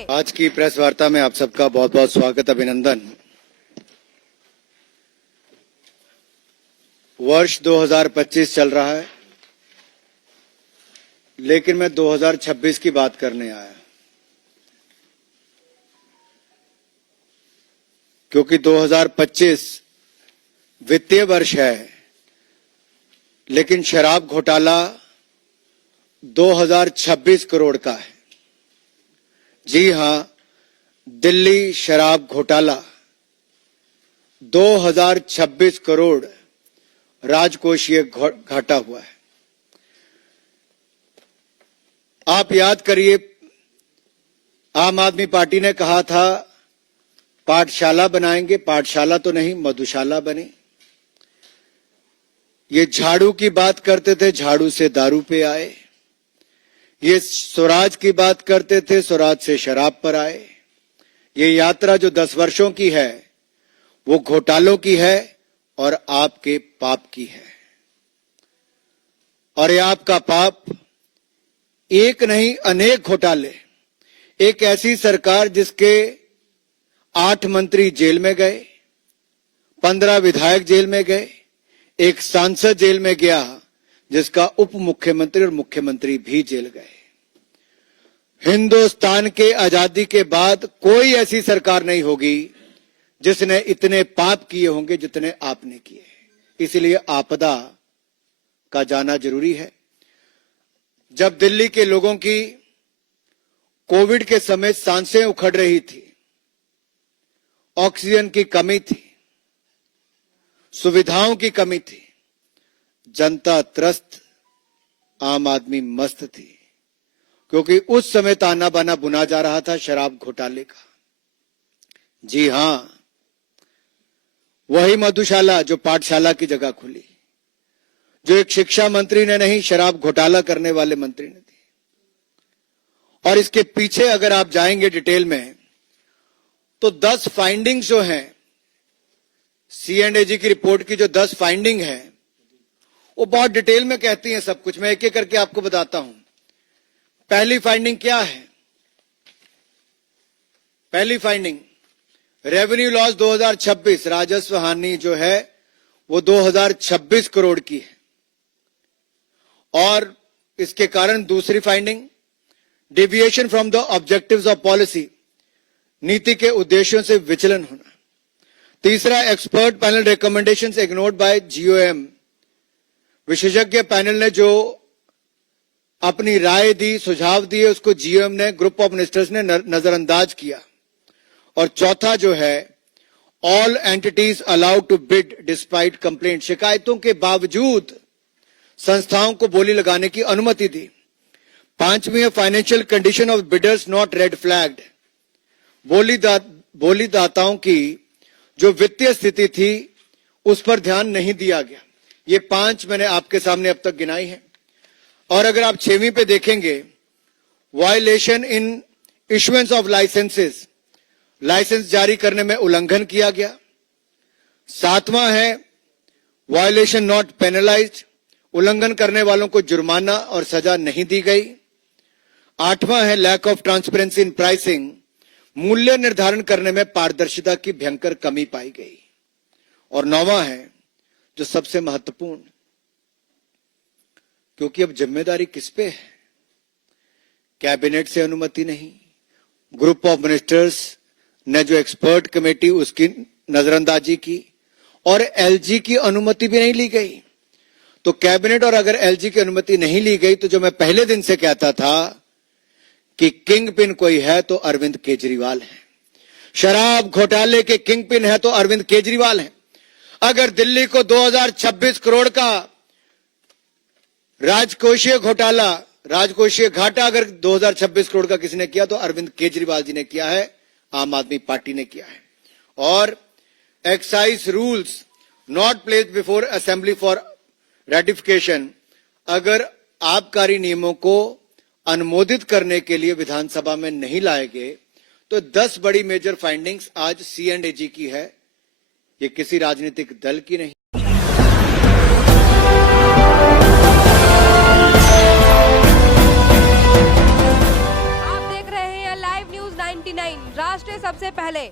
आज की प्रेस वार्ता में आप सबका बहुत बहुत स्वागत, अभिनंदन। वर्ष 2025 चल रहा है, लेकिन मैं 2026 की बात करने आया, क्योंकि 2025 वित्तीय वर्ष है, लेकिन शराब घोटाला 2026 करोड़ का है। जी हां, दिल्ली शराब घोटाला 2026 करोड़ राजकोषीय घाटा हुआ है। आप याद करिए, आम आदमी पार्टी ने कहा था पाठशाला बनाएंगे, पाठशाला तो नहीं, मधुशाला बनी। ये झाड़ू की बात करते थे, झाड़ू से दारू पे आए। ये स्वराज की बात करते थे, स्वराज से शराब पर आए। ये यात्रा जो 10 वर्षों की है, वो घोटालों की है और आपके पाप की है। और ये आपका पाप एक नहीं, अनेक घोटाले। एक ऐसी सरकार जिसके 8 मंत्री जेल में गए, 15 विधायक जेल में गए, एक सांसद जेल में गया, जिसका उप मुख्यमंत्री और मुख्यमंत्री भी जेल गए। हिंदुस्तान के आजादी के बाद कोई ऐसी सरकार नहीं होगी जिसने इतने पाप किए होंगे जितने आपने किए। इसलिए आपदा का जाना जरूरी है। जब दिल्ली के लोगों की कोविड के समय सांसें उखड़ रही थी, ऑक्सीजन की कमी थी, सुविधाओं की कमी थी, जनता त्रस्त, आम आदमी मस्त थी, क्योंकि उस समय ताना बाना बुना जा रहा था शराब घोटाले का। जी हां, वही मधुशाला जो पाठशाला की जगह खुली, जो एक शिक्षा मंत्री ने नहीं, शराब घोटाला करने वाले मंत्री ने दी। और इसके पीछे अगर आप जाएंगे डिटेल में, तो 10 फाइंडिंग्स जो हैं, C&AG की रिपोर्ट की जो 10 फाइंडिंग है, वो बहुत डिटेल में कहती हैं सब कुछ। मैं एक एक करके आपको बताता हूं। पहली फाइंडिंग क्या है? पहली फाइंडिंग, रेवेन्यू लॉस 2026, राजस्व हानि जो है वो 2026 करोड़ की है। और इसके कारण दूसरी finding, deviation from the objectives of policy, नीति के उद्देश्यों से विचलन होना। तीसरा, expert panel recommendations ignored bye GOM, विशेषज्ञ पैनल ने जो अपनी राय दी, सुझाव दिए, उसको GOM ने, ग्रुप ऑफ मिनिस्टर्स ने नजरअंदाज किया। और चौथा जो है, all entities allowed to bid despite complaint, शिकायतों के बावजूद संस्थाओं को बोली लगाने की अनुमति दी। पांचवी है, financial condition of bidders not red flagged, बोलीदाताओं की जो वित्तीय स्थिति थी उस पर ध्यान नहीं दिया गया। ये 5 मैंने आपके सामने अब तक गिनाई है। और अगर आप 6वीं पे देखेंगे, violation in issuance of licences, licence जारी करने में उल्लंघन किया गया। 7वां है, वायलेशन नॉट पेनलाइज्ड, उल्लंघन करने वालों को जुर्माना और सजा नहीं दी गई। 8वां है, lack of transparency in pricing, मूल्य निर्धारण करने में पारदर्शिता की भयंकर कमी पाई गई। और 9वां है, जो सबसे महत्वपूर्ण, क्योंकि अब जिम्मेदारी किस पे है, कैबिनेट से अनुमति नहीं, ग्रुप ऑफ मिनिस्टर्स ने जो एक्सपर्ट कमेटी उसकी नजरअंदाजी की, और LG की अनुमति भी नहीं ली गई। तो कैबिनेट और अगर LG की अनुमति नहीं ली गई, तो जो मैं पहले दिन से कहता था कि किंग पिन कोई है तो अरविंद केजरीवाल है। शराब घोटाले के किंग पिन है तो अरविंद केजरीवाल है। अगर दिल्ली को 2026 करोड़ का राजकोषीय घोटाला, राजकोषीय घाटा अगर 2026 करोड़ का किसने किया, तो अरविंद केजरीवाल जी ने किया है, आम आदमी पार्टी ने किया है। और excise rules not placed before assembly for ratification, अगर आबकारी नियमों को अनुमोदित करने के लिए विधानसभा में नहीं लाए गए, तो 10 बड़ी मेजर फाइंडिंग्स आज C&AG की है, ये किसी राजनीतिक दल की नहीं। आप देख रहे हैं लाइव न्यूज 9 99 राष्ट्र सबसे पहले।